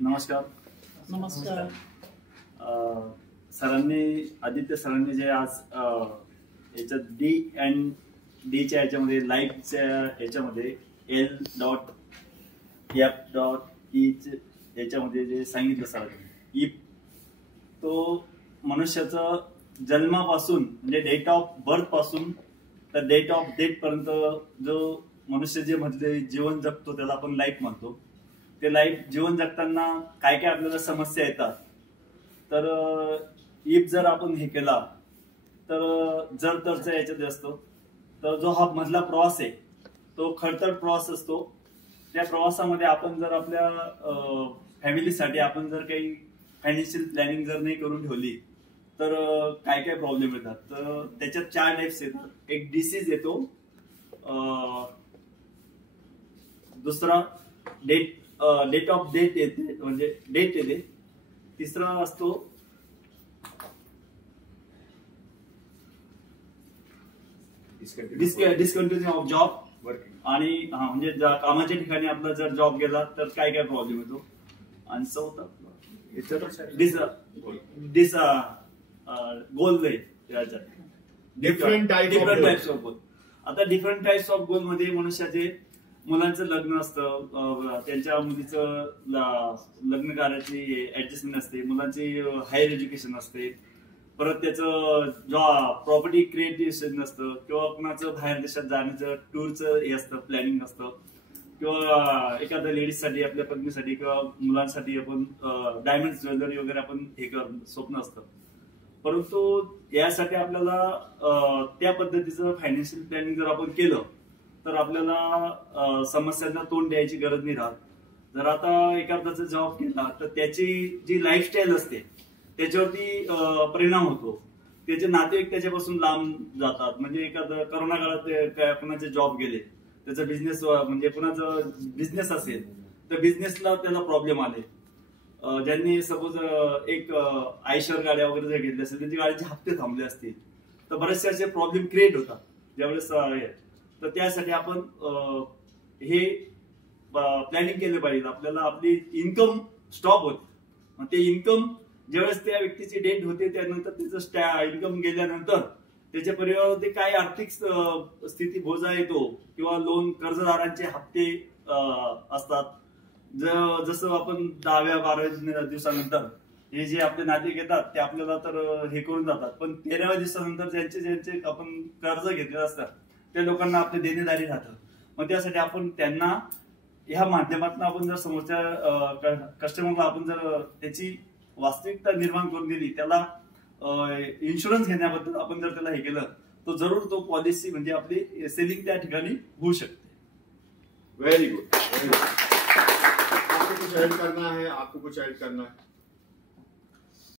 नमस्कार. नमस्कार. आदित्य सरांनी जे आज याच्यात डी च्या याच्यामध्ये लाईटच्या याच्यामध्ये L.F.E याच्यामध्ये जे सांगितलं सरांनी, इफ तो मनुष्याचं जन्मापासून म्हणजे डेट ऑफ बर्थ पासून तर डेट ऑफ डेथ पर्यंत जो मनुष्य जे मधले जीवन जगतो त्याला आपण लाईफ म्हणतो. ते लाईफ जीवन जगताना काय काय आपल्याला समस्या येतात. तर इफ जर आपण हे केला तर जर तरच्या याच्यात असतो. तर जो हा मधला प्रवास आहे तो खडतर प्रवास असतो. त्या प्रवासामध्ये आपण जर आपल्या फॅमिलीसाठी आपण जर काही फायनान्शियल प्लॅनिंग जर नाही करून ठेवली तर काय काय प्रॉब्लेम येतात. तर त्याच्यात 4 टाइप्स येतात. एक डिसीज येतो, दुसरा डेट ऑफ डेथ येते म्हणजे डेथ येते, तिसरा असतो डिस्कंटिन्यू ऑफ जॉब आणि म्हणजे कामाच्या ठिकाणी आपला जर जॉब गेला तर काय काय प्रॉब्लेम येतो. आणि चौथा गोल डिफरंट टाइप्स ऑफ गोल. आता डिफरंट टाइप्स ऑफ गोल मध्ये मनुष्याचे मुलांचं लग्न असतं, त्यांच्या मुलीचं लग्न कार्याची ऍडजस्टमेंट असते, मुलांची हायर एज्युकेशन असते, परत त्याचं जॉब प्रॉपर्टी क्रिएटिव्ह असतं, किंवा कुणाचं बाहेर देशात जाण्याचं टूरचं हे असतं, प्लॅनिंग असतं, किंवा एखाद्या लेडीजसाठी आपल्या पत्नीसाठी किंवा मुलांसाठी आपण डायमंड ज्वेलरी वगैरे आपण हे स्वप्न असतं. परंतु यासाठी आपल्याला त्या पद्धतीचं फायनान्शियल प्लॅनिंग जर आपण केलं तर आपल्याला समस्यांना तोंड द्यायची गरज नाही राहत. जर आता एखाद्याचा जॉब केला तर त्याची जी लाईफस्टाईल असते त्याच्यावरती परिणाम होतो. त्याचे नातेवाईक त्याच्यापासून लांब जातात. म्हणजे एखादं करोना काळात कुणाचे जॉब गेले, त्याचा बिझनेस म्हणजे कुणाचं बिझनेस असेल तर बिझनेसला त्याला प्रॉब्लेम आले. ज्यांनी सपोज एक आयशर गाड्या वगैरे जर घेतल्या असेल त्यांची गाडीचे हप्ते थांबले असतील तर बरेचसे असे प्रॉब्लेम क्रिएट होतात ज्यावेळेस. तर त्यासाठी आपण हे प्लॅनिंग केलं पाहिजे. आपल्याला आपली इन्कम स्टॉप होते. ते इन्कम ज्यावेळेस त्या व्यक्तीची डेथ होते त्यानंतर त्याचं इन्कम गेल्यानंतर त्याच्या परिवारावरती काय आर्थिक स्थिती बोजा येतो किंवा लोन कर्जदारांचे हप्ते असतात. जसं आपण 10व्या-12व्या दिवसानंतर हे जे आपले नाते घेतात ते आपल्याला तर हे करून जातात, पण 13व्या दिवसानंतर ज्यांचे आपण कर्ज घेतले असतात त्या लोकांना आपले देणेदारी राहतात. मग त्यासाठी आपण त्यांना ह्या माध्यमातून आपण जर समोरच्या कस्टमरला आपण जर त्याची वास्तविकता निर्माण करून दिली, त्याला इन्शुरन्स घेण्याबद्दल आपण जर त्याला हे केलं तर जरूर तो पॉलिसी म्हणजे आपली सेलिंग त्या ठिकाणी होऊ शकते. Very good. आपको कुछ ऐड करना है?